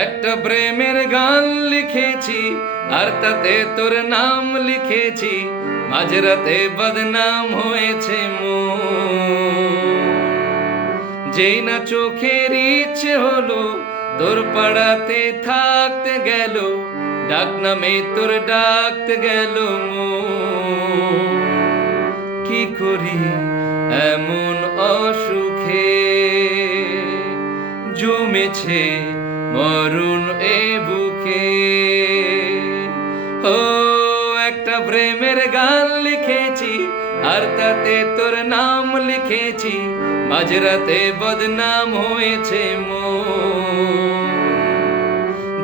একটা প্রেমের গান লিখেছি আর তাতে তোর নাম লিখেছি, মাঝরাতে বদনাম হয়েছে যেই না চোখের ইচ্ছে হলো তোর পাড়াতে থাকতে গেল, ডাক নামে তোর ডাকতে গেল কি করি এমন অসুখে জমেছে মরণ এ বুকে। ও একটা প্রেমের গান লিখেছি আর তাতে তোর নাম লিখেছি, মাঝরাতে বদনাম হয়েছে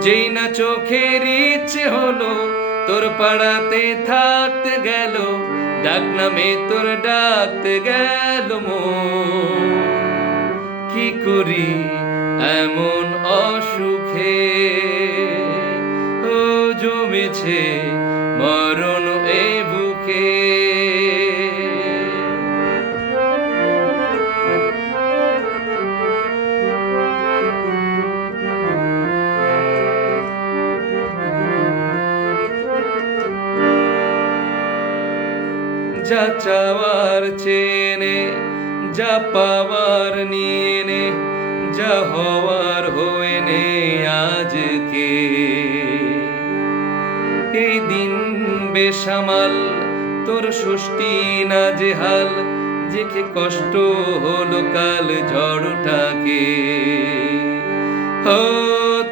যেই না চোখের ইচ্ছে হলো তোর পাড়াতে থাকতে গেল, ডাক নামে তোর ডাকতে গেল কি করি এমন অসুখে ও জমেছে মরণ এ বুকে। যা চাওয়ার চেনে, যা পাওয়ার নিয়ে নে, যা হওয়ার হয়ে নে আজকে। এই দিন বেসামাল তোর ষষ্ঠী না জেহাল, যেকে কষ্ট হলো কাল ঝড়টাকে। ও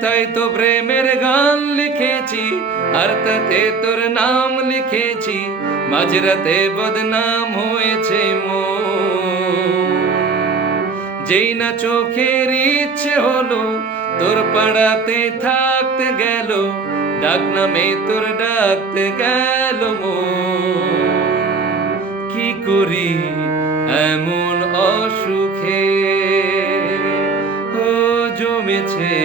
তাই তো প্রেমের গান লিখেছি আর তাতে তোর নাম লিখেছি, মাঝরাতে বদনাম হয়েছে যেই না চোখের ইচ্ছে হলো তোর পাড়াতে থাকতে গেল, ডাক নামে তোর ডাকতে গেল কি করি এমন অসুখে ও জমেছে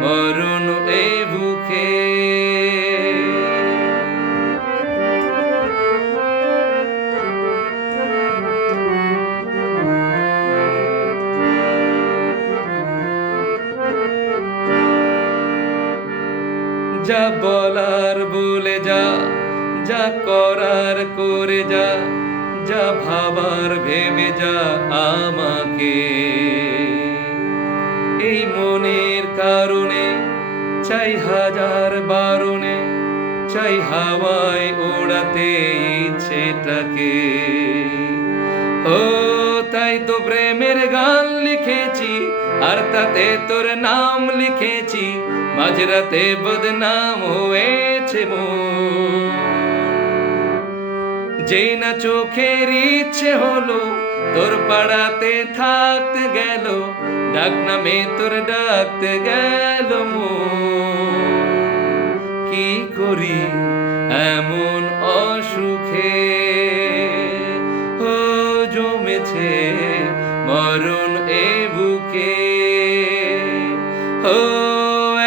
মরণ এ বুকে। যা বলার বলে যা, যা করার করে যা, যা ভাবার ভেবে যা আমাকে। এই মনের কারণে চাই হাজার বারণে, চাই হাওয়ায় ওড়াতে ইচ্ছেটাকে। ও তাই তো প্রেমের গান লিখেছি আর তাতে তোর নাম লিখেছি, মাঝরাতে বদনাম হয়েছে যেই না চোখের ইচ্ছে হলো তোর পাড়াতে থাকতে গেল, ডাক নামে তোর ডাকতে গেল কি করি এমন অসুখে ও জমেছে মরণ এ বুকে। ও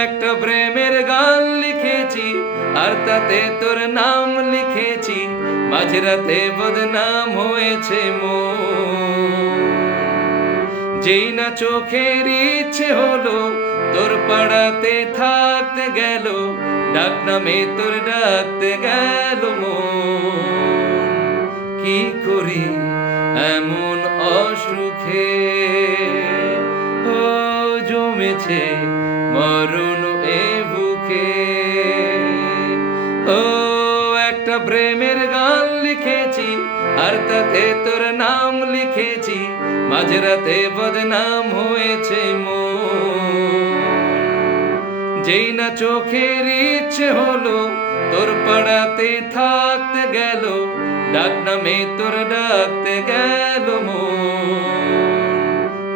একটা প্রেমের গান লিখেছি আর তাতে তোর নাম লিখেছি, মাঝরাতে বদনাম হয়েছে যেই না চোখের ইচ্ছে হলো তোর পাড়াতে থাকতে গেল, ডাক নামে তোর ডাকতে গেল কি করি এমন অসুখে ও জমেছে মরণ এ বুকে। ও একটা প্রেমের গান লিখেছি আর তাতে তোর নাম লিখেছি, মাঝরাতে বদনাম হয়েছে যেই না চোখের ইচ্ছে হলো তোর পাড়াতে থাকতে গেল, ডাক নামে তোর ডাকতে গেল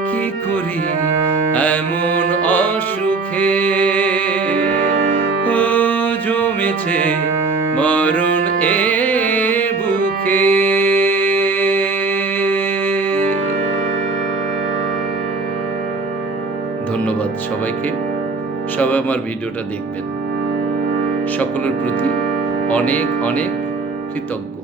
কি করি এমন অসুখে ও জমেছে মরণ এ বুকে। ধন্যবাদ সবাইকে, সবাই আমার ভিডিওটা দেখবেন। সকলের প্রতি অনেক অনেক কৃতজ্ঞ।